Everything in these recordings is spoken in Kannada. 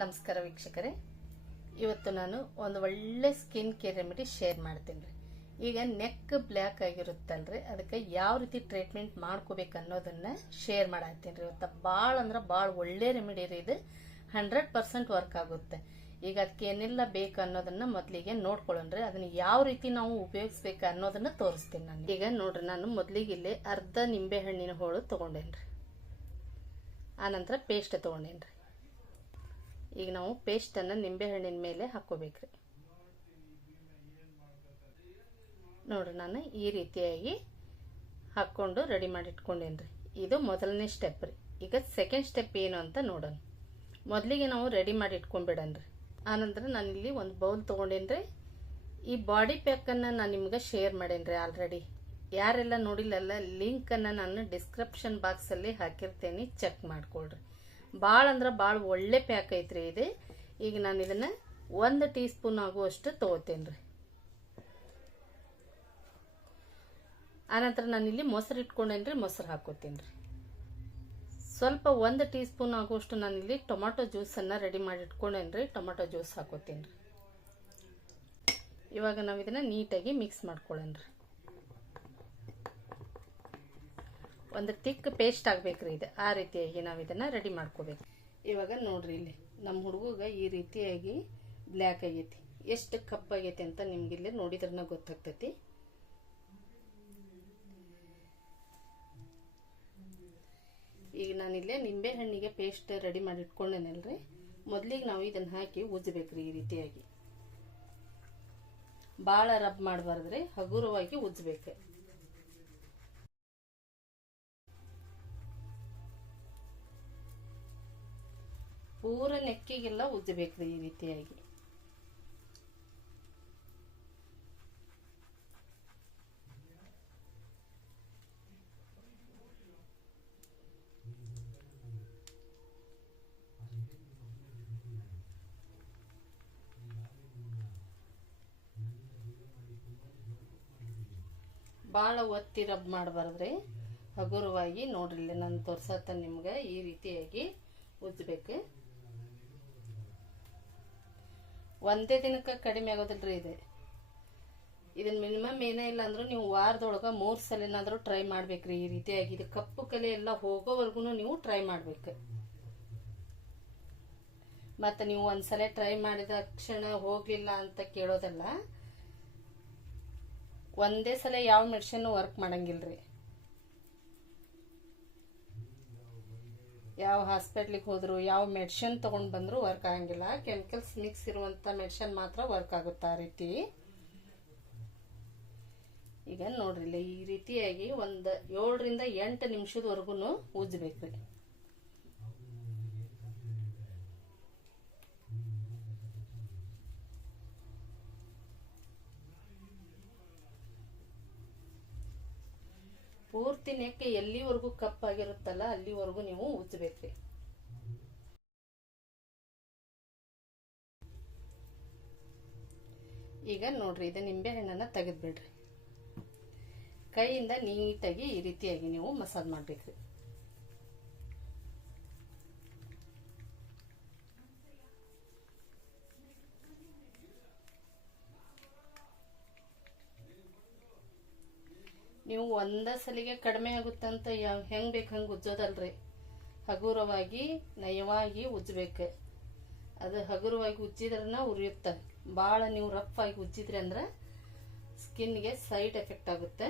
ನಮಸ್ಕಾರ ವೀಕ್ಷಕರೇ. ಇವತ್ತು ನಾನು ಒಂದು ಒಳ್ಳೆ ಸ್ಕಿನ್ ಕೇರ್ ರೆಮಿಡಿ ಶೇರ್ ಮಾಡ್ತೀನಿ ರೀ. ಈಗ ನೆಕ್ ಬ್ಲ್ಯಾಕ್ ಆಗಿರುತ್ತಲ್ರಿ, ಅದಕ್ಕೆ ಯಾವ ರೀತಿ ಟ್ರೀಟ್ಮೆಂಟ್ ಮಾಡ್ಕೋಬೇಕು ಅನ್ನೋದನ್ನ ಶೇರ್ ಮಾಡತ್ತೀನಿ ರೀ. ಇವತ್ತು ಭಾಳ ಅಂದ್ರೆ ಭಾಳ ಒಳ್ಳೆ ರೆಮಿಡಿ ರೀ ಇದು. ಹಂಡ್ರೆಡ್ ಪರ್ಸೆಂಟ್ ವರ್ಕ್ ಆಗುತ್ತೆ. ಈಗ ಅದಕ್ಕೆ ಏನೆಲ್ಲ ಬೇಕು ಅನ್ನೋದನ್ನ ಮೊದಲಿಗೆ ನೋಡ್ಕೊಳ್ಳೋಣ್ರಿ ಅದನ್ನ ಯಾವ ರೀತಿ ನಾವು ಉಪಯೋಗಿಸ್ಬೇಕು ಅನ್ನೋದನ್ನ ತೋರಿಸ್ತೀನಿ ನಾನು. ಈಗ ನೋಡ್ರಿ, ನಾನು ಮೊದಲಿಗೆ ಇಲ್ಲಿ ಅರ್ಧ ನಿಂಬೆ ಹಣ್ಣಿನ ಹೋಳು ತಗೊಂಡೇನ್ರಿ. ಆನಂತರ ಪೇಸ್ಟ್ ತೊಗೊಂಡೇನ್ರಿ. ಈಗ ನಾವು ಪೇಸ್ಟನ್ನು ನಿಂಬೆಹಣ್ಣಿನ ಮೇಲೆ ಹಾಕ್ಕೋಬೇಕ್ರಿ. ನೋಡ್ರಿ, ನಾನು ಈ ರೀತಿಯಾಗಿ ಹಾಕ್ಕೊಂಡು ರೆಡಿ ಮಾಡಿ ಇಟ್ಕೊಂಡೇನ್ರಿ. ಇದು ಮೊದಲನೇ ಸ್ಟೆಪ್ ರೀ. ಈಗ ಸೆಕೆಂಡ್ ಸ್ಟೆಪ್ ಏನು ಅಂತ ನೋಡೋಣ. ಮೊದಲಿಗೆ ನಾವು ರೆಡಿ ಮಾಡಿ ಇಟ್ಕೊಂಡ್ಬಿಡನ್ರಿ ಆನಂತರ ನಾನಿಲ್ಲಿ ಒಂದು ಬೌಲ್ ತೊಗೊಂಡೇನ್ರಿ. ಈ ಬಾಡಿ ಪ್ಯಾಕನ್ನು ನಾನು ನಿಮ್ಗೆ ಶೇರ್ ಮಾಡೇನ್ರಿ ಆಲ್ರೆಡಿ ಯಾರೆಲ್ಲ ನೋಡಿಲ್ಲಲ್ಲ ಲಿಂಕನ್ನು ನಾನು ಡಿಸ್ಕ್ರಿಪ್ಷನ್ ಬಾಕ್ಸಲ್ಲಿ ಹಾಕಿರ್ತೇನೆ ಚೆಕ್ ಮಾಡ್ಕೊಳ್ರಿ. ಭಾಳ ಅಂದ್ರೆ ಭಾಳ ಒಳ್ಳೆ ಪ್ಯಾಕ್ ಐತ್ರಿ ಇದು. ಈಗ ನಾನು ಇದನ್ನು ಒಂದು ಟೀ ಸ್ಪೂನ್ ಆಗುವಷ್ಟು ತೊಗೋತೇನೆ ರೀ. ಆನಂತರ ಇಲ್ಲಿ ಮೊಸರು ಇಟ್ಕೊಂಡೇನ್ರಿ ಮೊಸರು ಹಾಕೋತೀನಿ ರೀ. ಸ್ವಲ್ಪ ಒಂದು ಟೀ ಸ್ಪೂನ್ ಆಗುವಷ್ಟು ಇಲ್ಲಿ ಟೊಮಾಟೊ ಜ್ಯೂಸನ್ನು ರೆಡಿ ಮಾಡಿ ಇಟ್ಕೊಂಡೇನ್ರಿ ಟೊಮಾಟೊ ಜ್ಯೂಸ್ ಹಾಕೋತೀನಿ ರೀ. ಇವಾಗ ನಾವು ಇದನ್ನು ನೀಟಾಗಿ ಮಿಕ್ಸ್ ಮಾಡ್ಕೊಳ್ಳೋಣ ಒಂದು ತಿಕ್ ಪೇಸ್ಟ್ ಆಗ್ಬೇಕ್ರಿ ಇದು. ಆ ರೀತಿಯಾಗಿ ನಾವು ಇದನ್ನು ರೆಡಿ ಮಾಡ್ಕೋಬೇಕು. ಇವಾಗ ನೋಡ್ರಿ ಇಲ್ಲಿ ನಮ್ಮ ಹುಡುಗ ಈ ರೀತಿಯಾಗಿ ಬ್ಲ್ಯಾಕ್ ಆಗೈತಿ. ಎಷ್ಟು ಕಪ್ಪಾಗೈತಿ ಅಂತ ನಿಮ್ಗೆ ಇಲ್ಲಿ ನೋಡಿದ್ರನ್ನ ಗೊತ್ತಾಗ್ತೈತಿ. ಈಗ ನಾನಿಲ್ಲೇ ನಿಂಬೆ ಹಣ್ಣಿಗೆ ಪೇಸ್ಟ್ ರೆಡಿ ಮಾಡಿ ಇಟ್ಕೊಂಡೇನಲ್ರಿ? ಮೊದಲಿಗೆ ನಾವು ಇದನ್ನು ಹಾಕಿ ಉಜ್ಬೇಕ್ರಿ ಈ ರೀತಿಯಾಗಿ. ಭಾಳ ರಬ್ ಮಾಡಬಾರ್ದ್ರಿ, ಹಗುರವಾಗಿ ಉಜ್ಬೇಕು. ಪೂರ ನೆಕ್ಕಿಗೆಲ್ಲ ಉಜ್ಜಬೇಕು ಈ ರೀತಿಯಾಗಿ. ಭಾಳ ಒತ್ತಿ ರಬ್ ಮಾಡಬಾರ್ದ್ರಿ. ಹಗುರವಾಗಿ ನೋಡ್ರಿ ನಾನು ತೋರ್ಸತ್ತ ನಿಮ್ಗೆ ಈ ರೀತಿಯಾಗಿ ಉಜ್ಬೇಕು ಒಂದೇ ದಿನಕ್ಕೆ ಕಡಿಮೆ ಆಗೋದಿಲ್ರಿ ಇದು. ಇದನ್ನ ಮಿನಿಮಮ್ ಏನೇ ಇಲ್ಲ ಅಂದರೂ ನೀವು ವಾರದೊಳಗೆ ಮೂರು ಸಲನಾದರೂ ಟ್ರೈ ಮಾಡ್ಬೇಕ್ರಿ. ಈ ರೀತಿಯಾಗಿ ಇದು ಕಪ್ಪು ಕಲೆ ಎಲ್ಲ ಹೋಗೋವರೆಗೂ ನೀವು ಟ್ರೈ ಮಾಡ್ಬೇಕು. ಮತ್ತು ನೀವು ಒಂದ್ಸಲ ಟ್ರೈ ಮಾಡಿದ ಕ್ಷಣ ಹೋಗಲಿಲ್ಲ ಅಂತ ಕೇಳೋದಲ್ಲ, ಒಂದೇ ಸಲ ಯಾವ ಮೆಡಿಷನ್ನು ವರ್ಕ್ ಮಾಡಂಗಿಲ್ರಿ. ಯಾವ ಹಾಸ್ಪಿಟ್ಲಿಗೆ ಹೋದ್ರು, ಯಾವ ಮೆಡಿಷನ್ ತೊಗೊಂಡು ಬಂದರೂ ವರ್ಕ್ ಆಗಂಗಿಲ್ಲ. ಕೆಮಿಕಲ್ಸ್ ಮಿಕ್ಸ್ ಇರುವಂಥ ಮೆಡಿಷನ್ ಮಾತ್ರ ವರ್ಕ್ ಆಗುತ್ತೆ ಆ ರೀತಿ. ಈಗ ನೋಡ್ರಿ ಈ ರೀತಿಯಾಗಿ ಒಂದು ಏಳರಿಂದ ಎಂಟು ನಿಮಿಷದವರೆಗೂ ಉಜ್ಬೇಕ್ರಿ ಪೂರ್ತಿ ಎಕ್ಕೆ ಎಲ್ಲಿವರೆಗೂ ಕಪ್ಪಾಗಿರುತ್ತಲ್ಲ ಅಲ್ಲಿವರೆಗೂ ನೀವು ಉಜ್ಬೇಕ್ರಿ ಈಗ ನೋಡ್ರಿ, ಇದು ನಿಂಬೆ ಹಣ್ಣನ್ನು ತೆಗೆದ್ಬಿಡ್ರಿ. ಕೈಯಿಂದ ನೀಟಾಗಿ ಈ ರೀತಿಯಾಗಿ ನೀವು ಮಸಾಜ್ ಮಾಡ್ಬೇಕ್ರಿ. ನೀವು ಒಂದ ಸಲಿಗೆ ಕಡಿಮೆ ಆಗುತ್ತಂತ ಯಾವ ಹೆಂಗೆ ಬೇಕು ಹಂಗೆ ಉಜ್ಜೋದಲ್ರಿ? ಹಗುರವಾಗಿ, ನಯವಾಗಿ ಉಜ್ಜಬೇಕು. ಅದು ಹಗುರವಾಗಿ ಉಜ್ಜಿದ್ರನ ಉರಿಯುತ್ತೆ ಭಾಳ ನೀವು ರಫ್ ಆಗಿ ಉಜ್ಜಿದ್ರಿ ಅಂದ್ರೆ ಸ್ಕಿನ್ಗೆ ಸೈಡ್ ಎಫೆಕ್ಟ್ ಆಗುತ್ತೆ.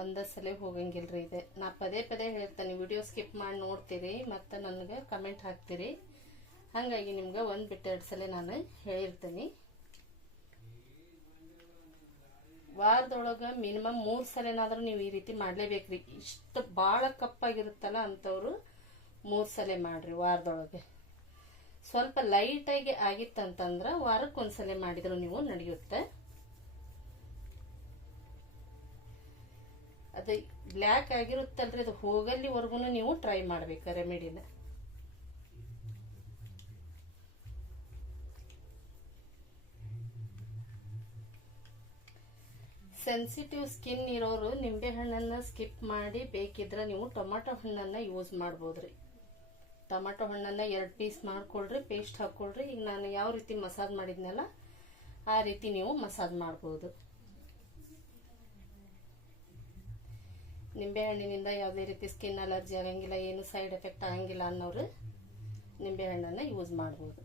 ಒಂದ ಸಲ ಹೋಗಂಗಿಲ್ರಿ ಇದೆ. ನಾ ಪದೇ ಪದೇ ಹೇಳ್ತೇನೆ ವಿಡಿಯೋ ಸ್ಕಿಪ್ ಮಾಡಿ ನೋಡ್ತೀರಿ, ಮತ್ತು ನನಗೆ ಕಮೆಂಟ್ ಹಾಕ್ತೀರಿ. ಹಾಗಾಗಿ ನಿಮ್ಗೆ ಒಂದು ಬಿಟ್ಟು ಎರಡು ಸಲ ನಾನು ಹೇಳಿರ್ತೀನಿ. ವಾರದೊಳಗೆ ಮಿನಿಮಮ್ ಮೂರು ಸಲನಾದ್ರೂ ನೀವು ಈ ರೀತಿ ಮಾಡಲೇಬೇಕ್ರಿ. ಇಷ್ಟು ಭಾಳ ಕಪ್ಪಾಗಿರುತ್ತಲ್ಲ ಅಂಥವ್ರು ಮೂರು ಸಲ ಮಾಡಿರಿ ವಾರದೊಳಗೆ. ಸ್ವಲ್ಪ ಲೈಟಾಗಿ ಆಗಿತ್ತಂತಂದ್ರೆ ವಾರಕ್ಕೆ ಒಂದ್ಸಲ ಮಾಡಿದ್ರು ನೀವು ನಡೆಯುತ್ತೆ. ಅದೇ ಬ್ಲ್ಯಾಕ್ ಆಗಿರುತ್ತಲ್ರಿ, ಅದು ಹೋಗಲ್ಲಿವರೆಗೂ ನೀವು ಟ್ರೈ ಮಾಡ್ಬೇಕು ರೆಮಿಡಿನ ಸೆನ್ಸಿಟಿವ್ ಸ್ಕಿನ್ ಇರೋರು ನಿಂಬೆ ಹಣ್ಣನ್ನು ಸ್ಕಿಪ್ ಮಾಡಿ ಬೇಕಿದ್ರೆ ನೀವು ಟೊಮಾಟೊ ಹಣ್ಣನ್ನು ಯೂಸ್ ಮಾಡ್ಬೋದ್ರಿ. ಟೊಮಾಟೊ ಹಣ್ಣನ್ನು ಎರಡು ಪೀಸ್ ಮಾಡ್ಕೊಳ್ರಿ ಪೇಸ್ಟ್ ಹಾಕ್ಕೊಳ್ರಿ ಈಗ ನಾನು ಯಾವ ರೀತಿ ಮಸಾಜ್ ಮಾಡಿದ್ನಲ್ಲ, ಆ ರೀತಿ ನೀವು ಮಸಾಜ್ ಮಾಡ್ಬೋದು. ನಿಂಬೆ ಹಣ್ಣಿನಿಂದ ಯಾವುದೇ ರೀತಿ ಸ್ಕಿನ್ ಅಲರ್ಜಿ ಆಗಂಗಿಲ್ಲ, ಏನು ಸೈಡ್ ಎಫೆಕ್ಟ್ ಆಗಂಗಿಲ್ಲ ಅನ್ನೋರು ನಿಂಬೆ ಹಣ್ಣನ್ನು ಯೂಸ್ ಮಾಡ್ಬೋದು.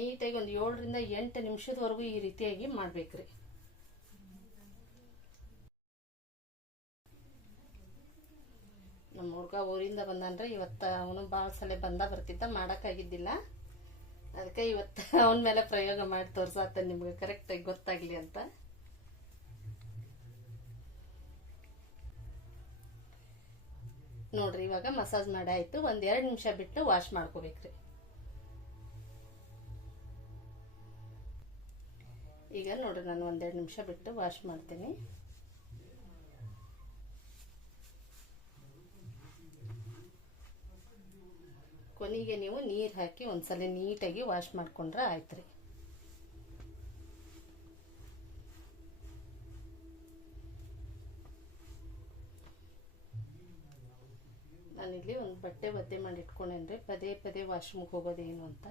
ನೀಟಾಗಿ ಒಂದು ಏಳರಿಂದ ಎಂಟು ನಿಮಿಷದವರೆಗೂ ಈ ರೀತಿಯಾಗಿ ಮಾಡ್ಬೇಕ್ರಿ. ನಮ್ಮ ಹುಡ್ಗ ಊರಿಂದ ಬಂದಾನ್ರಿ. ಇವತ್ತು ಅವನು ಭಾಳ ಸಲ ಬಂದ ಬರ್ತಿದ್ದ, ಮಾಡೋಕ್ಕಾಗಿದ್ದಿಲ್ಲ. ಅದಕ್ಕೆ ಇವತ್ತು ಅವನ ಮೇಲೆ ಪ್ರಯೋಗ ಮಾಡಿ ತೋರ್ಸಾತ ನಿಮ್ಗೆ ಕರೆಕ್ಟಾಗಿ ಗೊತ್ತಾಗಲಿ ಅಂತ. ನೋಡ್ರಿ, ಇವಾಗ ಮಸಾಜ್ ಮಾಡಾಯಿತು ಒಂದ್ ಎರಡು ನಿಮಿಷ ಬಿಟ್ಟು ವಾಶ್ ಮಾಡ್ಕೋಬೇಕ್ರಿ. ಈಗ ನೋಡಿ ನಾನು ಒಂದೆರಡು ನಿಮಿಷ ಬಿಟ್ಟು ವಾಶ್ ಮಾಡ್ತೀನಿ. ಕೊನೆಗೆ ನೀವು ನೀರು ಹಾಕಿ ಒಂದ್ಸಲ ನೀಟಾಗಿ ವಾಶ್ ಮಾಡ್ಕೊಂಡ್ರೆ ಆಯ್ತು ರೀ ನಾನಿಲ್ಲಿ ಒಂದು ಬಟ್ಟೆ ಒದ್ದೆ ಮಾಡಿ ಇಟ್ಕೊಂಡೇನ್ರಿ ಪದೇ ಪದೇ ವಾಶ್ರೂಮ್ಗೆ ಹೋಗೋದೇನು ಅಂತ.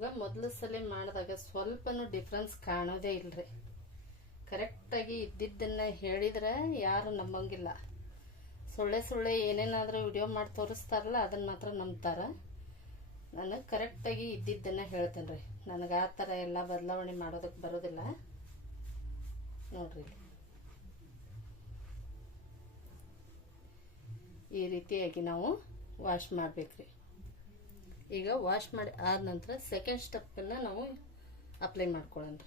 ನಿಮ್ಗೆ ಮೊದಲು ಸಲ ಮಾಡಿದಾಗ ಸ್ವಲ್ಪನೂ ಡಿಫ್ರೆನ್ಸ್ ಕಾಣೋದೇ ಇಲ್ಲರಿ ಕರೆಕ್ಟಾಗಿ ಇದ್ದಿದ್ದನ್ನು ಹೇಳಿದ್ರೆ ಯಾರು ನಂಬಂಗಿಲ್ಲ. ಸೊಳ್ಳೆ ಸೊಳ್ಳೆ ಏನೇನಾದರೂ ವಿಡಿಯೋ ಮಾಡಿ ತೋರಿಸ್ತಾರಲ್ಲ, ಅದನ್ನು ಮಾತ್ರ ನಂಬ್ತಾರೆ. ನಾನು ಕರೆಕ್ಟಾಗಿ ಇದ್ದಿದ್ದನ್ನು ಹೇಳ್ತೇನೆ ರೀ ನನಗೆ ಆ ಥರ ಎಲ್ಲ ಬದಲಾವಣೆ ಮಾಡೋದಕ್ಕೆ ಬರೋದಿಲ್ಲ. ನೋಡ್ರಿ ಈ ರೀತಿಯಾಗಿ ನಾವು ವಾಶ್ ಮಾಡ್ಬೇಕ್ರಿ. ಈಗ ವಾಶ್ ಮಾಡಿ ಆದ ನಂತರ ಸೆಕೆಂಡ್ ಸ್ಟೆಪ್ಪನ್ನು ನಾವು ಅಪ್ಲೈ ಮಾಡ್ಕೊಳ್ಳೋಣ.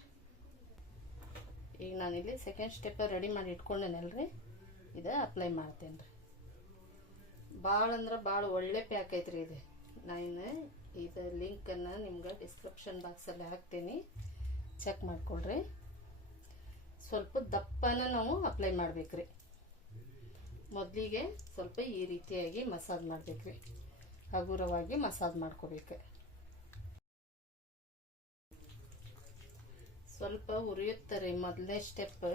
ಈಗ ನಾನಿಲ್ಲಿ ಸೆಕೆಂಡ್ ಸ್ಟೆಪ್ ರೆಡಿ ಮಾಡಿ ಇಟ್ಕೊಂಡೇನಲ್ರಿ? ಇದು ಅಪ್ಲೈ ಮಾಡ್ತೇನೆ ರೀ ಭಾಳ ಅಂದ್ರೆ ಭಾಳ ಒಳ್ಳೆ ಪ್ಯಾಕ್ ಐತ್ರಿ ಇದು. ನಾನು ಇದು ಲಿಂಕನ್ನು ನಿಮ್ಗೆ ಡಿಸ್ಕ್ರಿಪ್ಷನ್ ಬಾಕ್ಸಲ್ಲಿ ಹಾಕ್ತೀನಿ. ಚೆಕ್ ಮಾಡಿಕೊಳ್ರಿ. ಸ್ವಲ್ಪ ದಪ್ಪನ ನಾವು ಅಪ್ಲೈ ಮಾಡ್ಬೇಕ್ರಿ. ಮೊದಲಿಗೆ ಸ್ವಲ್ಪ ಈ ರೀತಿಯಾಗಿ ಮಸಾಜ್ ಮಾಡ್ಬೇಕ್ರಿ. ಹಗುರವಾಗಿ ಮಸಾಜ್ ಮಾಡ್ಕೋಬೇಕು. ಸ್ವಲ್ಪ ಉರಿಯುತ್ತಾರೆ ಮೊದಲನೇ ಸ್ಟೆಪ್.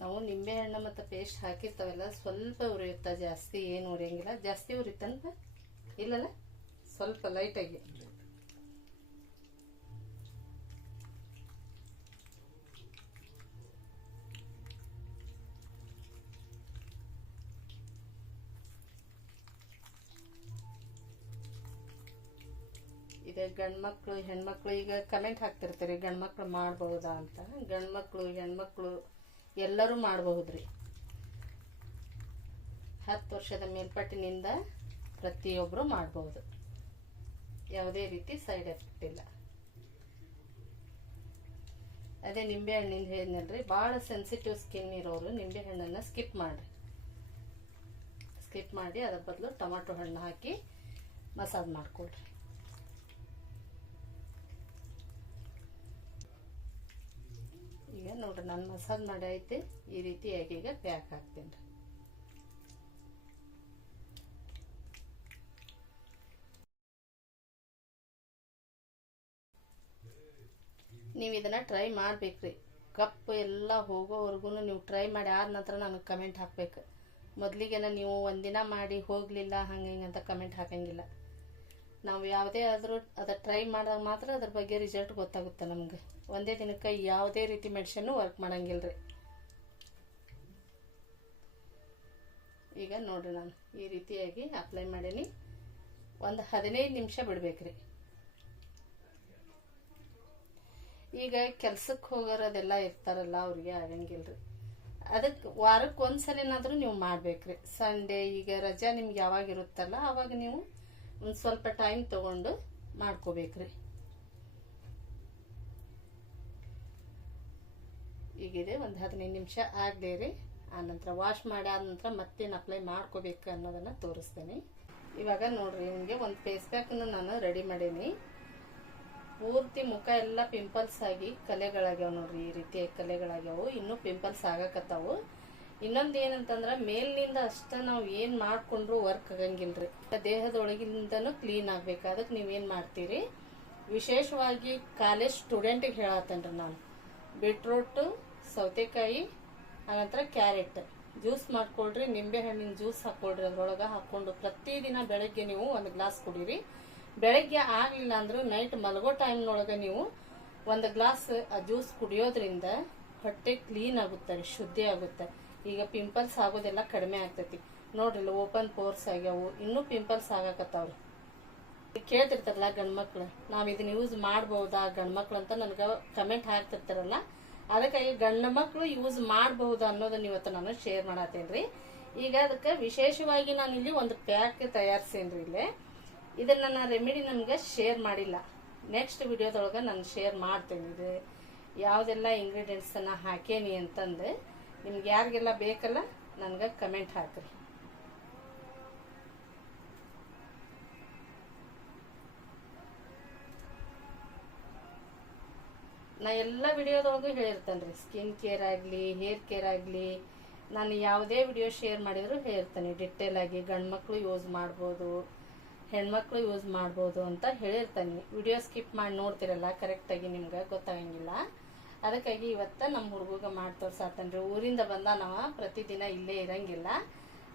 ನಾವು ನಿಂಬೆಹಣ್ಣು ಮತ್ತು ಪೇಸ್ಟ್ ಹಾಕಿರ್ತಾವಲ್ಲ, ಸ್ವಲ್ಪ ಉರಿಯುತ್ತೆ ಜಾಸ್ತಿ, ಏನು ಉರಿಯಂಗಿಲ್ಲ. ಜಾಸ್ತಿ ಉರಿತಂತ ಇಲ್ಲಲ್ಲ, ಸ್ವಲ್ಪ ಲೈಟಾಗಿ ಇದೆ. ಗಂಡ್ಮಕ್ಳು, ಹೆಣ್ಮಕ್ಳು ಈಗ ಕಮೆಂಟ್ ಹಾಕ್ತಿರ್ತಾರೆ, ಗಂಡ್ಮಕ್ಳು ಮಾಡ್ಬಹುದಾ ಅಂತ. ಗಂಡ್ಮಕ್ಳು, ಹೆಣ್ಮಕ್ಳು ಎಲ್ಲರೂ ಮಾಡಬಹುದ್ರಿ. ಹತ್ತು ವರ್ಷದ ಮೇಲ್ಪಟ್ಟಿನಿಂದ ಪ್ರತಿಯೊಬ್ಬರು ಮಾಡಬಹುದು. ಯಾವುದೇ ರೀತಿ ಸೈಡ್ ಎಫೆಕ್ಟ್ ಇಲ್ಲ. ಅದೇ ನಿಂಬೆ ಹಣ್ಣಿಂದ ಹೇಳಿದ್ನಲ್ರಿ, ಭಾಳ ಸೆನ್ಸಿಟಿವ್ ಸ್ಕಿನ್ ಇರೋರು ನಿಂಬೆ ಹಣ್ಣನ್ನು ಸ್ಕಿಪ್ ಮಾಡಿರಿ. ಸ್ಕಿಪ್ ಮಾಡಿ ಅದ್ರ ಬದಲು ಟೊಮಾಟೊ ಹಣ್ಣು ಹಾಕಿ ಮಸಾಜ್ ಮಾಡ್ಕೊಳ್ರಿ. ನೋಡ್ರಿ, ನನ್ನ ಮಸಾಜ್ ಮಾಡಿ ಐತೆ. ಈ ರೀತಿಯಾಗಿ ಈಗ ಪ್ಯಾಕ್ ಹಾಕ್ತೀನಿ ರೀ ನೀವು ಇದನ್ನ ಟ್ರೈ ಮಾಡ್ಬೇಕ್ರಿ. ಕಪ್ಪು ಎಲ್ಲ ಹೋಗೋವರೆಗೂ ನೀವು ಟ್ರೈ ಮಾಡಿ ಆದ ನಂತರ ನನಗೆ ಕಮೆಂಟ್ ಹಾಕ್ಬೇಕು. ಮೊದಲಿಗೆನ ನೀವು ಒಂದಿನ ಮಾಡಿ ಹೋಗಲಿಲ್ಲ, ಹಂಗೆ ಹಿಂಗೆ ಅಂತ ಕಮೆಂಟ್ ಹಾಕಂಗಿಲ್ಲ. ನಾವು ಯಾವುದೇ ಆದರೂ ಅದು ಟ್ರೈ ಮಾಡಿದಾಗ ಮಾತ್ರ ಅದ್ರ ಬಗ್ಗೆ ರಿಸಲ್ಟ್ ಗೊತ್ತಾಗುತ್ತೆ ನಮ್ಗೆ. ಒಂದೇ ದಿನಕ್ಕೆ ಯಾವುದೇ ರೀತಿ ಮೆಡಿಷನ್ನು ವರ್ಕ್ ಮಾಡಂಗಿಲ್ಲ ರೀ ಈಗ ನೋಡಿರಿ ನಾನು, ಈ ರೀತಿಯಾಗಿ ಅಪ್ಲೈ ಮಾಡೀನಿ. ಒಂದು ಹದಿನೈದು ನಿಮಿಷ ಬಿಡಬೇಕ್ರಿ. ಈಗ ಕೆಲ್ಸಕ್ಕೆ ಹೋಗೋರದೆಲ್ಲ ಇರ್ತಾರಲ್ಲ, ಅವ್ರಿಗೆ ಆಗಂಗಿಲ್ಲ ರೀ ಅದಕ್ಕೆ ವಾರಕ್ಕೆ ಒಂದ್ಸಲಿನಾದ್ರೂ ನೀವು ಮಾಡಬೇಕ್ರಿ. ಸಂಡೇ ಈಗ ರಜಾ ನಿಮ್ಗೆ ಯಾವಾಗ ಇರುತ್ತಲ್ಲ, ಅವಾಗ ನೀವು ಒಂದು ಸ್ವಲ್ಪ ಟೈಮ್ ತಗೊಂಡು ಮಾಡ್ಕೋಬೇಕ್ರಿ. ಈಗಿದೆ ಒಂದು ಹದಿನೈದು ನಿಮಿಷ ಆಗದೆ ರೀ. ಆನಂತರ ವಾಶ್ ಮಾಡಿ ಆದ ನಂತರ ಮತ್ತೇನು ಅಪ್ಲೈ ಮಾಡ್ಕೋಬೇಕು ಅನ್ನೋದನ್ನು ತೋರಿಸ್ತೇನೆ. ಇವಾಗ ನೋಡ್ರಿ, ನಿಮಗೆ ಒಂದು ಫೇಸ್ ಪ್ಯಾಕನ್ನು ನಾನು ರೆಡಿ ಮಾಡೀನಿ. ಪೂರ್ತಿ ಮುಖ ಎಲ್ಲ ಪಿಂಪಲ್ಸ್ ಆಗಿ ಕಲೆಗಳಾಗ್ಯಾವ ನೋಡ್ರಿ, ಈ ರೀತಿ ಕಲೆಗಳಾಗ್ಯಾವು. ಇನ್ನೂ ಪಿಂಪಲ್ಸ್ ಆಗಕತ್ತಾವು. ಇನ್ನೊಂದು ಏನಂತಂದ್ರೆ ಮೇಲಿನಿಂದ ಅಷ್ಟ ನಾವು ಏನ್ ಮಾಡ್ಕೊಂಡ್ರು ವರ್ಕ್ ಆಗಂಗಿಲ್ರಿ. ದೇಹದೊಳಗಿಂದನೂ ಕ್ಲೀನ್ ಆಗ್ಬೇಕು. ಅದಕ್ಕೆ ನೀವೇನ್ ಮಾಡ್ತೀರಿ? ವಿಶೇಷವಾಗಿ ಕಾಲೇಜ್ ಸ್ಟೂಡೆಂಟಿಗೆ ಹೇಳತ್ತೇನ್ರಿ ನಾನು. ಬೀಟ್ರೂಟ್ ಸೌತೆಕಾಯಿ, ಆನಂತರ ಕ್ಯಾರೆಟ್ ಜ್ಯೂಸ್ ಮಾಡ್ಕೊಳ್ರಿ, ನಿಂಬೆ ಹಣ್ಣಿನ ಜ್ಯೂಸ್ ಹಾಕೊಳ್ರಿ, ಅದ್ರೊಳಗೆ ಹಾಕೊಂಡು ಪ್ರತಿದಿನ ಬೆಳಗ್ಗೆ ನೀವು ಒಂದು ಗ್ಲಾಸ್ ಕುಡೀರಿ. ಬೆಳಗ್ಗೆ ಆಗ್ಲಿಲ್ಲ ಅಂದ್ರೂ ನೈಟ್ ಮಲಗೋ ಟೈಮ್ನೊಳಗೆ ನೀವು ಒಂದು ಗ್ಲಾಸ್ ಆ ಜ್ಯೂಸ್ ಕುಡಿಯೋದ್ರಿಂದ ಹೊಟ್ಟೆ ಕ್ಲೀನ್ ಆಗುತ್ತೆ, ಶುದ್ಧಿ ಆಗುತ್ತೆ. ಈಗ ಪಿಂಪಲ್ಸ್ ಆಗೋದೆಲ್ಲ ಕಡಿಮೆ ಆಗ್ತೈತಿ. ನೋಡ್ರಿ ಓಪನ್ ಪೋರ್ಸ್ ಆಗ್ಯಾವು. ಇನ್ನೂ ಪಿಂಪಲ್ಸ್ ಆಗಾಕತ್ತಾವ್ರಿ. ಕೇಳ್ತಿರ್ತಾರಲ್ಲ ಗಂಡ್ಮಕ್ಳು, ನಾವು ಇದನ್ನ ಯೂಸ್ ಮಾಡ್ಬಹುದಾ ಗಂಡ್ಮಕ್ಳು ಅಂತ ನನಗೆ ಕಮೆಂಟ್ ಹಾಕ್ತಿರ್ತಾರಲ್ಲ. ಅದಕ್ಕಾಗಿ ಗಂಡ ಮಕ್ಕಳು ಯೂಸ್ ಮಾಡಬಹುದು ಅನ್ನೋದನ್ನ ಇವತ್ತು ನಾನು ಶೇರ್ ಮಾಡತ್ತೇನ್ರಿ. ಈಗ ಅದಕ್ಕೆ ವಿಶೇಷವಾಗಿ ನಾನು ಇಲ್ಲಿ ಒಂದು ಪ್ಯಾಕ್ ತಯಾರಿಸೇನ್ರಿ ಇಲ್ಲೇ. ಇದನ್ನ ನಾನು ರೆಮಿಡಿ ನಮ್ಗೆ ಶೇರ್ ಮಾಡಿಲ್ಲ. ನೆಕ್ಸ್ಟ್ ವಿಡಿಯೋದೊಳಗೆ ನಾನು ಶೇರ್ ಮಾಡ್ತೇನೆ ಇದು ಯಾವುದೆಲ್ಲ ಇಂಗ್ರೀಡಿಯೆಂಟ್ಸನ್ನು ಹಾಕೇನಿ ಅಂತಂದು. ನಿಮ್ಗೆ ಯಾರಿಗೆಲ್ಲ ಬೇಕಲ್ಲ, ನನಗೆ ಕಮೆಂಟ್ ಹಾಕ್ರಿ. ನಾ ಎಲ್ಲ ವಿಡಿಯೋದೊಳಗೂ ಹೇಳಿರ್ತೇನೆ ಸ್ಕಿನ್ ಕೇರ್ ಆಗಲಿ ಹೇರ್ ಕೇರ್ ಆಗಲಿ, ನಾನು ಯಾವುದೇ ವಿಡಿಯೋ ಶೇರ್ ಮಾಡಿದ್ರು ಹೇಳಿರ್ತಾನೆ. ಡಿಟೇಲ್ ಆಗಿ ಗಂಡ್ಮಕ್ಳು ಯೂಸ್ ಮಾಡ್ಬೋದು ಹೆಣ್ಮಕ್ಳು ಯೂಸ್ ಮಾಡ್ಬೋದು ಅಂತ ಹೇಳಿರ್ತಾನೆ. ವಿಡಿಯೋ ಸ್ಕಿಪ್ ಮಾಡಿ ನೋಡ್ತಿರಲ್ಲ ಕರೆಕ್ಟಾಗಿ ನಿಮ್ಗೆ ಗೊತ್ತಾಗಂಗಿಲ್ಲ. ಅದಕ್ಕಾಗಿ ಇವತ್ತ ನಮ್ಮ ಹುಡುಗ ಮಾಡಿ ತೋರ್ಸಾತನ್ರಿ. ಊರಿಂದ ಬಂದ ನಾವ ಪ್ರತಿದಿನ ಇಲ್ಲೇ ಇರಂಗಿಲ್ಲ.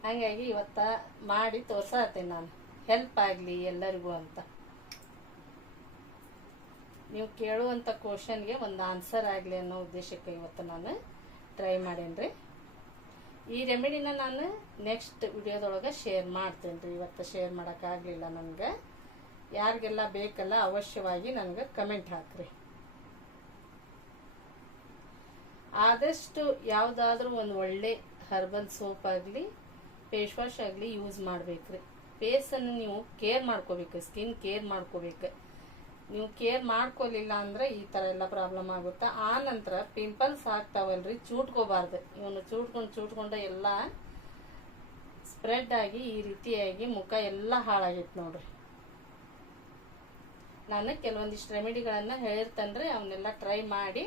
ಹಂಗಾಗಿ ಇವತ್ತ ಮಾಡಿ ತೋರ್ಸಾತೇನೆ ನಾನು. ಹೆಲ್ಪ್ ಆಗಲಿ ಎಲ್ಲರಿಗೂ ಅಂತ. ನೀವು ಕೇಳುವಂಥ ಕ್ವಶನ್ಗೆ ಒಂದು ಆನ್ಸರ್ ಆಗಲಿ ಅನ್ನೋ ಉದ್ದೇಶಕ್ಕೆ ಇವತ್ತು ನಾನು ಟ್ರೈ ಮಾಡೇನ್ರಿ. ಈ ರೆಮಿಡಿನ ನಾನು ನೆಕ್ಸ್ಟ್ ವಿಡಿಯೋದೊಳಗೆ ಶೇರ್ ಮಾಡ್ತೇನೆ ರೀ ಇವತ್ತು ಶೇರ್ ಮಾಡೋಕ್ಕಾಗಲಿಲ್ಲ ನನಗೆ. ಯಾರಿಗೆಲ್ಲ ಬೇಕಲ್ಲ ಅವಶ್ಯವಾಗಿ ನನಗೆ ಕಮೆಂಟ್ ಹಾಕ್ರಿ. ಆದಷ್ಟು ಯಾವುದಾದ್ರೂ ಒಂದು ಒಳ್ಳೆ ಹರ್ಬಲ್ ಸೋಪ್ ಆಗಲಿ ಫೇಸ್ ವಾಶ್ ಆಗಲಿ ಯೂಸ್ ಮಾಡ್ಬೇಕ್ರಿ. ಫೇಸನ್ನು ನೀವು ಕೇರ್ ಮಾಡ್ಕೋಬೇಕು ಸ್ಕಿನ್ ಕೇರ್ ಮಾಡ್ಕೋಬೇಕು. ನೀವು ಕೇರ್ ಮಾಡ್ಕೊಲಿಲ್ಲ ಅಂದ್ರೆ ಈ ತರ ಎಲ್ಲ ಪ್ರಾಬ್ಲಮ್ ಆಗುತ್ತೆ. ಆ ನಂತರ ಪಿಂಪಲ್ಸ್ ಆಗ್ತಾವಲ್ರಿ, ಚೂಟ್ಕೋಬಾರ್ದು. ಇವನು ಚೂಟ್ಕೊಂಡು ಚೂಟ್ಕೊಂಡು ಎಲ್ಲ ಸ್ಪ್ರೆಡ್ ಆಗಿ ಈ ರೀತಿಯಾಗಿ ಮುಖ ಎಲ್ಲ ಹಾಳಾಗೈತೆ ನೋಡ್ರಿ. ನಾನು ಕೆಲವೊಂದಿಷ್ಟು ರೆಮಿಡಿಗಳನ್ನ ಹೇಳಿರ್ತೇನ್ರಿ ಅವನ್ನೆಲ್ಲ ಟ್ರೈ ಮಾಡಿ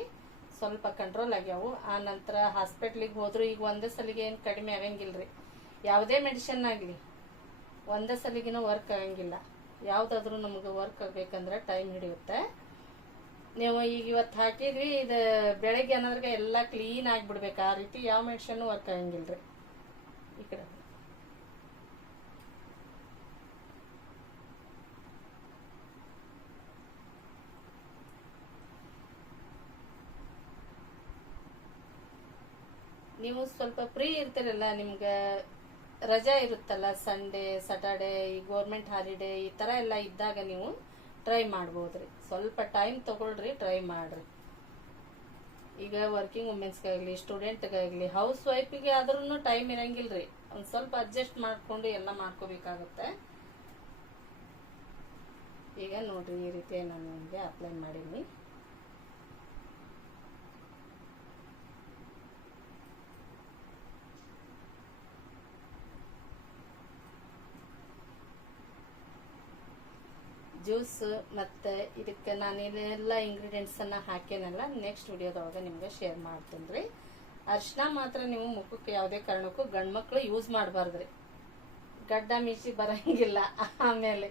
ಸ್ವಲ್ಪ ಕಂಟ್ರೋಲ್ ಆಗ್ಯಾವು. ಆ ನಂತರ ಹಾಸ್ಪಿಟ್ಲಿಗೆ ಹೋದ್ರು. ಈಗ ಒಂದೇ ಸಲಿಗೆ ಏನು ಕಡಿಮೆ ಆಗಂಗಿಲ್ಲ ರೀ ಯಾವುದೇ ಮೆಡಿಸಿನ್ ಆಗಲಿ, ಒಂದೇ ಸಲಿಗೆನೂ ವರ್ಕ್ ಆಗಂಗಿಲ್ಲ. ಯಾವುದಾದ್ರೂ ನಮಗೆ ವರ್ಕ್ ಆಗಬೇಕಂದ್ರೆ ಟೈಮ್ ಹಿಡಿಯುತ್ತೆ. ನೀವು ಈಗ ಇವತ್ತು ಹಾಕಿದ್ವಿ, ಇದು ಬೆಳಗ್ಗೆ ಅನ್ನೋದ್ರಾಗ ಎಲ್ಲ ಕ್ಲೀನ್ ಆಗಿಬಿಡ್ಬೇಕು. ಆ ರೀತಿ ಯಾವ ಮೆಡಿಸಿನ್ ವರ್ಕ್ ಆಗಂಗಿಲ್ರಿ. ಈ ಕಡೆ. ನೀವು ಸ್ವಲ್ಪ ಫ್ರೀ ಇರ್ತೀರಲ್ಲ, ನಿಮ್ಗೆ ರಜಾ ಇರುತ್ತಲ್ಲ ಸಂಡೇ ಸಟರ್ಡೆ ಈ ಗೋರ್ಮೆಂಟ್ ಹಾಲಿಡೇ ಈ ಥರ ಎಲ್ಲ ಇದ್ದಾಗ ನೀವು ಟ್ರೈ ಮಾಡ್ಬೋದ್ರಿ. ಸ್ವಲ್ಪ ಟೈಮ್ ತಗೊಳ್ರಿ ಟ್ರೈ ಮಾಡ್ರಿ. ಈಗ ವರ್ಕಿಂಗ್ ವುಮೆನ್ಸ್ಗಾಗಲಿ ಸ್ಟೂಡೆಂಟ್ಗಾಗಲಿ ಹೌಸ್ ವೈಫಿಗೆ ಆದ್ರೂ ಟೈಮ್ ಇರಂಗಿಲ್ರಿ. ಒಂದು ಸ್ವಲ್ಪ ಅಡ್ಜಸ್ಟ್ ಮಾಡ್ಕೊಂಡು ಎಲ್ಲ ಮಾಡ್ಕೋಬೇಕಾಗುತ್ತೆ. ಈಗ ನೋಡ್ರಿ, ಈ ರೀತಿ ನಾನು ನಿಮಗೆ ಅಪ್ಲೈ ಮಾಡೀನಿ ಜ್ಯೂಸ್ ಮತ್ತು ಇದಕ್ಕೆ ನಾನು ಏನೆಲ್ಲ ಇಂಗ್ರೀಡಿಯೆಂಟ್ಸನ್ನು ಹಾಕೇನಲ್ಲ ನೆಕ್ಸ್ಟ್ ವಿಡಿಯೋದೊಳಗೆ ನಿಮ್ಗೆ ಶೇರ್ ಮಾಡ್ತೀನಿ ರೀ. ಅರ್ಶಿನ ಮಾತ್ರ ನೀವು ಮುಖಕ್ಕೆ ಯಾವುದೇ ಕಾರಣಕ್ಕೂ ಗಂಡು ಮಕ್ಕಳು ಯೂಸ್ ಮಾಡಬಾರ್ದ್ರಿ. ಗಡ್ಡ ಮೀಸಿ ಬರಂಗಿಲ್ಲ, ಆಮೇಲೆ.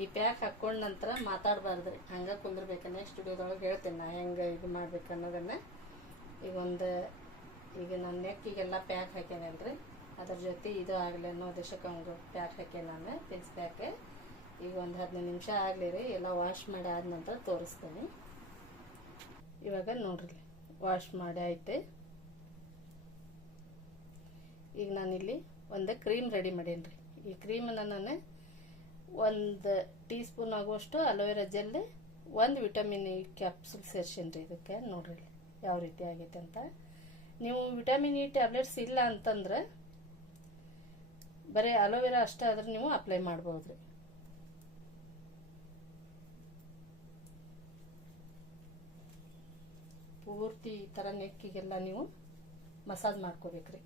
ಈ ಪ್ಯಾಕ್ ಹಾಕೊಂಡ ನಂತರ ಮಾತಾಡಬಾರ್ದ್ರಿ. ಹಂಗೆ ಕುಂದಿರ್ಬೇಕು ನೆಕ್ಸ್ಟ್ ವಿಡಿಯೋದೊಳಗೆ ಹೇಳ್ತೀನಿ ನಾ ಹೆಂಗೆ ಇದು ಮಾಡ್ಬೇಕು ಅನ್ನೋದನ್ನ ಈಗ ಒಂದು, ಈಗ ನನ್ನ ನೆಕ್ಕಿಗೆಲ್ಲ ಪ್ಯಾಕ್ ಹಾಕ್ಯಾನಲ್ರಿ. ಅದ್ರ ಜೊತೆ ಇದು ಆಗಲಿ ಅನ್ನೋ ಉದ್ದೇಶಕ್ಕೆ ಅವ್ನಿಗೆ ಪ್ಯಾಕ್ ಹಾಕಿ ನಾನು ಪ್ಯಾಕ್. ಈಗ ಒಂದು ಹದಿನೈದು ನಿಮಿಷ ಆಗಲಿ ರೀ, ಎಲ್ಲ ವಾಶ್ ಮಾಡಿ ಆದ ನಂತರ ತೋರಿಸ್ತೀನಿ. ಇವಾಗ ನೋಡ್ರಿ ವಾಶ್ ಮಾಡಿ ಐತೆ ಈಗ ನಾನಿಲ್ಲಿ ಒಂದು ಕ್ರೀಮ್ ರೆಡಿ ಮಾಡೀನಿ ರೀ. ಈ ಕ್ರೀಮನ್ನು ನಾನು ಒಂದು ಟೀ ಸ್ಪೂನ್ ಆಗುವಷ್ಟು ಅಲೋವೆರಾ ಜೆಲ್ ಒಂದು ವಿಟಮಿನ್ ಇ ಕ್ಯಾಪ್ಸುಲ್ ಸೇರ್ಸೀನಿ ರೀ ಇದಕ್ಕೆ. ನೋಡ್ರಿ ಯಾವ ರೀತಿ ಆಗೈತೆ ಅಂತ. ನೀವು ವಿಟಮಿನ್ ಇ ಟ್ಯಾಬ್ಲೆಟ್ಸ್ ಇಲ್ಲ ಅಂತಂದ್ರೆ ಬರೀ ಅಲೋವೆರಾ ಅಷ್ಟೇ ಆದ್ರೆ ನೀವು ಅಪ್ಲೈ ಮಾಡ್ಬೋದು ಪೂರ್ತಿ ಈ ಥರ ನೆಕ್ಕಿಗೆಲ್ಲ ನೀವು ಮಸಾಜ್ ಮಾಡ್ಕೋಬೇಕ್ರಿ.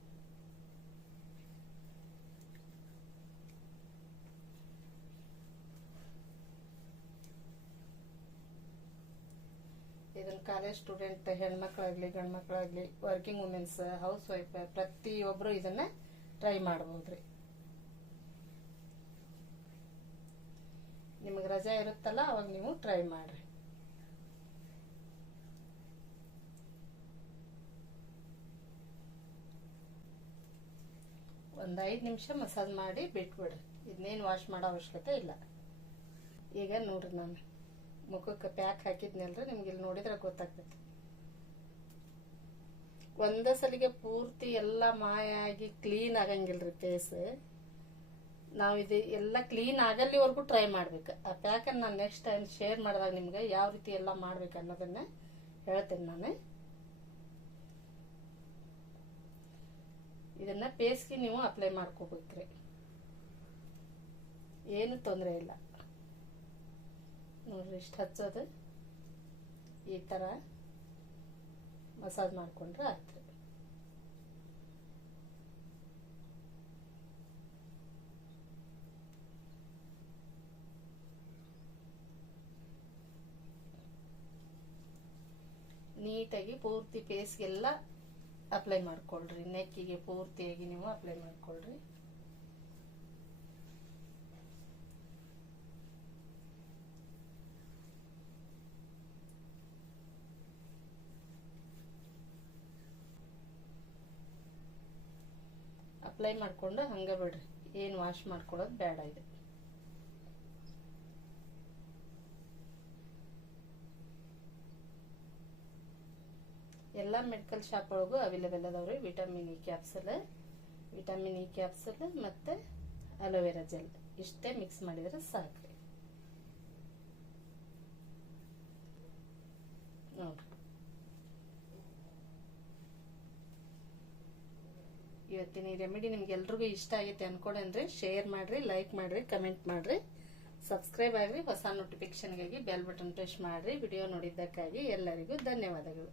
ಇದನ್ನ ಕಾಲೇಜ್ ಸ್ಟೂಡೆಂಟ್ ಹೆಣ್ಮಕ್ಳಾಗ್ಲಿ, ಗಂಡ್ಮಕ್ಳಾಗ್ಲಿ ವರ್ಕಿಂಗ್ ವುಮೆನ್ಸ್ ಹೌಸ್ ವೈಫ್ ಪ್ರತಿಯೊಬ್ಬರು ಇದನ್ನ ಟ್ರೈ ಮಾಡ್ಬೋದ್ರಿ. ನಿಮಗೆ ರಜೆ ಇರುತ್ತಲ್ಲ, ಅವಾಗ ನೀವು ಟ್ರೈ ಮಾಡ್ರಿ. ಒಂದು ಐದು ನಿಮಿಷ ಮಸಾಜ್ ಮಾಡಿ ಬಿಟ್ಬಿಡ್ರಿ. ಇದನ್ನೇನು ವಾಶ್ ಮಾಡೋ ಅವಶ್ಯಕತೆ ಇಲ್ಲ. ಈಗ ನೋಡ್ರಿ ನಾನು. ಮುಖಕ್ಕೆ ಪ್ಯಾಕ್ ಹಾಕಿದ್ನಲ್ರಿ, ನಿಮ್ಗೆ ಇಲ್ಲಿ ನೋಡಿದ್ರೆ ಗೊತ್ತಾಗ್ತೈತಿ. ಒಂದ ಸಲಿಗೆ ಪೂರ್ತಿ ಎಲ್ಲ ಮಾಯಾಗಿ ಕ್ಲೀನ್ ಆಗಂಗಿಲ್ರಿ ಫೇಸ್ ನಾವು ಇದು ಎಲ್ಲ ಕ್ಲೀನ್ ಆಗಲ್ಲಿವರೆಗೂ ಟ್ರೈ ಮಾಡ್ಬೇಕು. ಆ ಪ್ಯಾಕನ್ನು ನಾನು ನೆಕ್ಸ್ಟ್ ಟೈಮ್ ಶೇರ್ ಮಾಡಿದಾಗ ನಿಮ್ಗೆ ಯಾವ ರೀತಿ ಎಲ್ಲ ಮಾಡ್ಬೇಕು ಅನ್ನೋದನ್ನ ಹೇಳ್ತೇನೆ ನಾನು. ಇದನ್ನ ಪೇಸ್ಗೆ ನೀವು ಅಪ್ಲೈ ಮಾಡ್ಕೋಬೇಕ್ರಿ. ಏನು ತೊಂದರೆ ಇಲ್ಲ. ನೋಡ್ರಿ ಇಷ್ಟು ಹಚ್ಚೋದು. ಈ ಥರ ಮಸಾಜ್ ಮಾಡಿಕೊಂಡ್ರೆ ಆಯ್ತು. ನೀಟಾಗಿ ಪೂರ್ತಿ ಫೇಸ್ಗೆಲ್ಲ ಅಪ್ಲೈ ಮಾಡ್ಕೊಳ್ರಿ. ನೆಕ್ಕಿಗೆ ಪೂರ್ತಿಯಾಗಿ ನೀವು ಅಪ್ಲೈ ಮಾಡ್ಕೊಳ್ರಿ. ಅಪ್ಲೈ ಮಾಡ್ಕೊಂಡು ಹಂಗೆ ಬಿಡ್ರಿ. ಏನು ವಾಶ್ ಮಾಡ್ಕೊಳ್ಳೋದು ಬೇಡ ಇದು. ಎಲ್ಲ ಮೆಡಿಕಲ್ ಶಾಪ್ ಒಳಗೂ ಅವೈಲೇಬಲ್ ಅದಾವ್ರಿ. Vitamin E capsule vitamin E capsule ಮತ್ತು ಅಲೋವೆರಾ ಜೆಲ್ ಇಷ್ಟೇ ಮಿಕ್ಸ್ ಮಾಡಿದ್ರೆ ಸಾಕ್ರಿ. ನೋಡ್ರಿ. ಇವತ್ತಿನ ಈ ರೆಮಿಡಿ ನಿಮ್ಗೆ ಎಲ್ರಿಗೂ ಇಷ್ಟ ಆಗೈತೆ ಅನ್ಕೊಂಡ್ರೆ ಶೇರ್ ಮಾಡ್ರಿ ಲೈಕ್ ಮಾಡ್ರಿ ಕಮೆಂಟ್ ಮಾಡ್ರಿ. ಸಬ್ಸ್ಕ್ರೈಬ್ ಆಗ್ರಿ. ಹೊಸ ನೋಟಿಫಿಕೇಶನ್ಗಾಗಿ ಬೆಲ್ ಬಟನ್ ಪ್ರೆಸ್ ಮಾಡ್ರಿ. ವಿಡಿಯೋ ನೋಡಿದ್ದಕ್ಕಾಗಿ ಎಲ್ಲರಿಗೂ ಧನ್ಯವಾದಗಳು.